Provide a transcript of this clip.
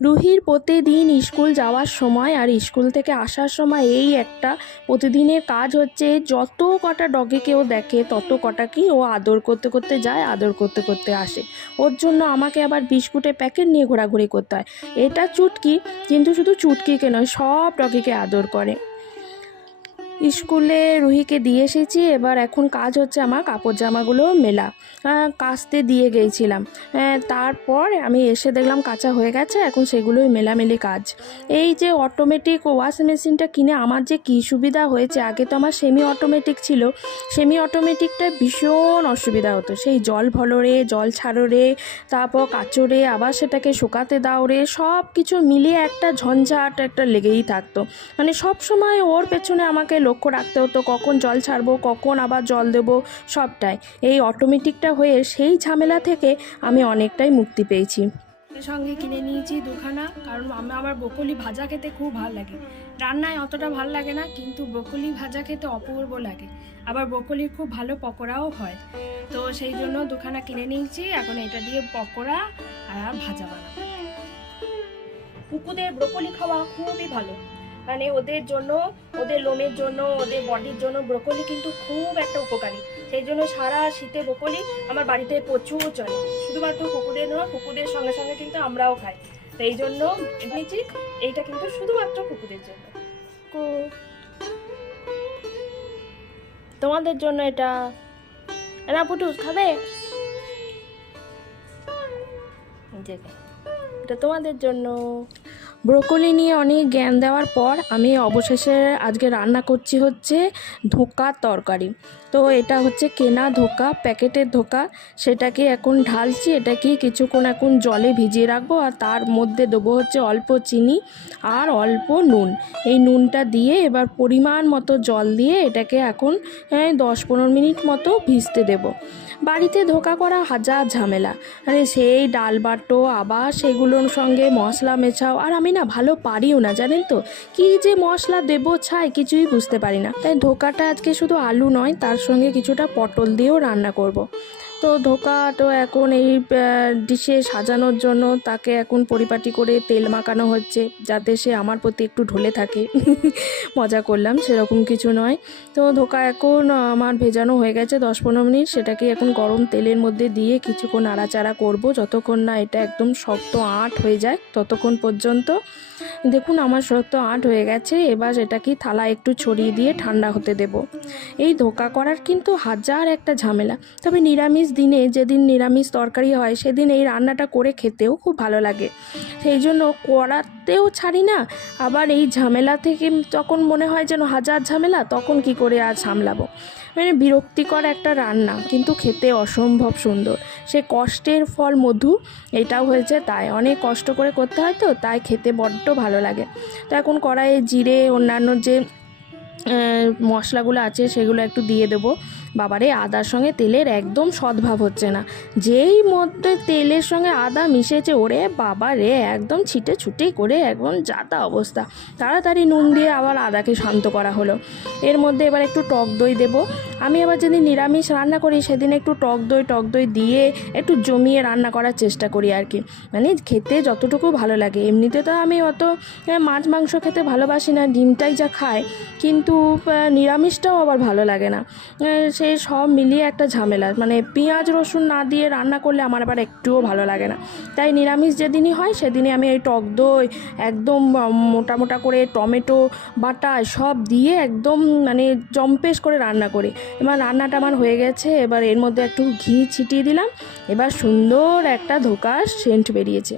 রুহির প্রতিদিন স্কুল যাওয়ার সময় আর স্কুল থেকে আসার সময় এই একটা প্রতিদিনের কাজ হচ্ছে, যত কটা ডগিকে ও দেখে তত কটাকেই ও আদর করতে করতে যায়, আদর করতে করতে আসে। ওর জন্য আমাকে আবার বিস্কুটের প্যাকেট নিয়ে ঘোরাঘুরি করতে হয়। এটা চুটকি, কিন্তু শুধু চুটকিকে নয়, সব ডগিকে আদর করে। স্কুলে রুহিকে দিয়ে এসেছি, এবার এখন কাজ হচ্ছে আমার কাপড় জামাগুলো মেলা। কাচতে দিয়ে গিয়েছিলাম, তারপর আমি এসে দেখলাম কাঁচা হয়ে গেছে, এখন সেগুলোই মেলামেলি কাজ। এই যে অটোমেটিক ওয়াশ মেশিনটা কিনে আমার যে কী সুবিধা হয়েছে, আগে তো আমার সেমি অটোমেটিক ছিল, সেমি অটোমেটিকটা ভীষণ অসুবিধা হতো। সেই জল ভলো রে, জল ছাড়ো রে, তারপর কাচো রে, আবার সেটাকে শুকাতে দাও রে, সব কিছু মিলিয়ে একটা ঝঞ্ঝাট একটা লেগেই থাকতো। মানে সব সময় ওর পেছনে আমাকে লক্ষ্য রাখতে হতো, কখন জল ছাড়বো, কখন আবার জল দেবো, সবটাই। এই অটোমেটিকটা হয়ে সেই ঝামেলা থেকে আমি অনেকটাই মুক্তি পেয়েছি। সঙ্গে কিনে নিয়েছি দুখানা, কারণ আমার ব্রোকলি ভাজা খেতে খুব ভালো লাগে। রান্নায় অতটা ভালো লাগে না, কিন্তু ব্রোকলি ভাজা খেতে অপূর্ব লাগে। আবার ব্রোকলির খুব ভালো পকোড়াও হয়, তো সেই জন্য দুখানা কিনে নিয়েছি। এখন এটা দিয়ে পকোড়া আর ভাজা বানাবো। কুকুরদের ব্রোকলি খাওয়া খুবই ভালো, মানে ওদের জন্য, ওদের লোমের জন্য, ওদের বডির জন্য ব্রোকলি কিন্তু খুব একটা উপকারী। সেই জন্য সারা শীতে ব্রোকলি আমার বাড়িতে প্রচুর চলে। শুধুমাত্র কুকুরদের নয়, কুকুরদের সঙ্গে সঙ্গে কিন্তু আমরাও খাই। তো এই জন্য নিয়েছি, এইটা কিন্তু শুধুমাত্র কুকুরদের জন্য। তোমাদের জন্য এটা না, পুটুস খাবে, এটা তোমাদের জন্য। ব্রোকলি নিয়ে অনেক জ্ঞান দেওয়ার পর আমি অবশেষে আজকে রান্না করছি হচ্ছে ধোকার তরকারি। তো এটা হচ্ছে কেনা ধোকা, প্যাকেটের ধোকা, সেটাকে এখন ঢালছি। এটাকে কিছুক্ষণ এখন জলে ভিজিয়ে রাখবো, আর তার মধ্যে দেবো হচ্ছে অল্প চিনি আর অল্প নুন। এই নুনটা দিয়ে এবার পরিমাণ মতো জল দিয়ে এটাকে এখন 10-15 মিনিট মতো ভিজতে দেবো। বাড়িতে ধোকা করা হাজার ঝামেলা, মানে সেই ডাল বাটো, আবার সেগুলোর সঙ্গে মশলা মেশাও, আর আমি না ভালো পারিও না, জানেন তো, কি যে মশলা দেবো ছাই কিছুই বুঝতে পারি না। তাই ধোকাটা আজকে শুধু আলু নয়, তার সঙ্গে কিছুটা পটল দিয়েও রান্না করব। তো ধোকা তো এখন এই ডিশে সাজানোর জন্য তাকে এখন পরিপাটি করে তেল মাখানো হচ্ছে, যাতে সে আমার প্রতি একটু ঢলে থাকে। মজা করলাম, সেরকম কিছু নয়। তো ধোকা এখন আমার ভেজানো হয়ে গেছে 10-15 মিনিট। সেটাকে এখন গরম তেলের মধ্যে দিয়ে কিছুক্ষণ নাড়াচাড়া করব, যতক্ষণ না এটা একদম শক্ত আঁট হয়ে যায় ততক্ষণ পর্যন্ত। দেখুন আমার শক্ত আঁট হয়ে গেছে। এবার এটাকে থালা একটু ছড়িয়ে দিয়ে ঠান্ডা হতে দেব। এই ধোকা করার কিন্তু হাজার একটা ঝামেলা, তবে নিরামিষ দিনে, যেদিন নিরামিষ তরকারি হয়, সেদিন এই রান্নাটা করে খেতেও খুব ভালো লাগে। সেই জন্য করাতেও ছাড়ি না। আবার এই ঝামেলা থেকে যখন মনে হয় যেন হাজার ঝামেলা, তখন কি করে আর সামলাবো। মানে বিরক্তিকর একটা রান্না, কিন্তু খেতে অসম্ভব সুন্দর। সে কষ্টের ফল মধু, এটাও হয়েছে তাই। অনেক কষ্ট করে করতে হয়, তো তাই খেতে বড্ড ভালো লাগে। তো এখন কড়াইয়ে জিরে, অন্যান্য যে মশলাগুলো আছে সেগুলো একটু দিয়ে দেবো। বাবারে, আদার সঙ্গে তেলের একদম সদ্ভাব হচ্ছে না। যেই মধ্যে তেলের সঙ্গে আদা মিশেছে, ওরে বাবা রে, একদম ছিটে ছুটে করে একদম যাতা অবস্থা। তাড়াতাড়ি নুন দিয়ে আবার আদাকে শান্ত করা হলো। এর মধ্যে এবার একটু টক দই দেবো। আমি আবার যেদিন নিরামিষ রান্না করি সেদিন একটু টক দই দিয়ে একটু জমিয়ে রান্না করার চেষ্টা করি আর কি, মানে খেতে যতটুকু ভালো লাগে। এমনিতে তো আমি অত মাছ মাংস খেতে ভালোবাসি না, ডিমটাই যা খায়, কিন্তু নিরামিষটাও আবার ভালো লাগে না। সেই সব মিলিয়ে একটা ঝামেলা, মানে পেঁয়াজ রসুন না দিয়ে রান্না করলে আমার আবার একটুও ভালো লাগে না। তাই নিরামিষ যেদিনই হয় সেদিনই আমি এই টক দই একদম মোটা মোটা করে, টমেটো বাটা সব দিয়ে একদম মানে জম্পেশ করে রান্না করি। এবার রান্নাটা আমার হয়ে গেছে, এবার এর মধ্যে একটু ঘি ছিটিয়ে দিলাম। এবার সুন্দর একটা ধোঁকার সেন্ট বেরিয়েছে।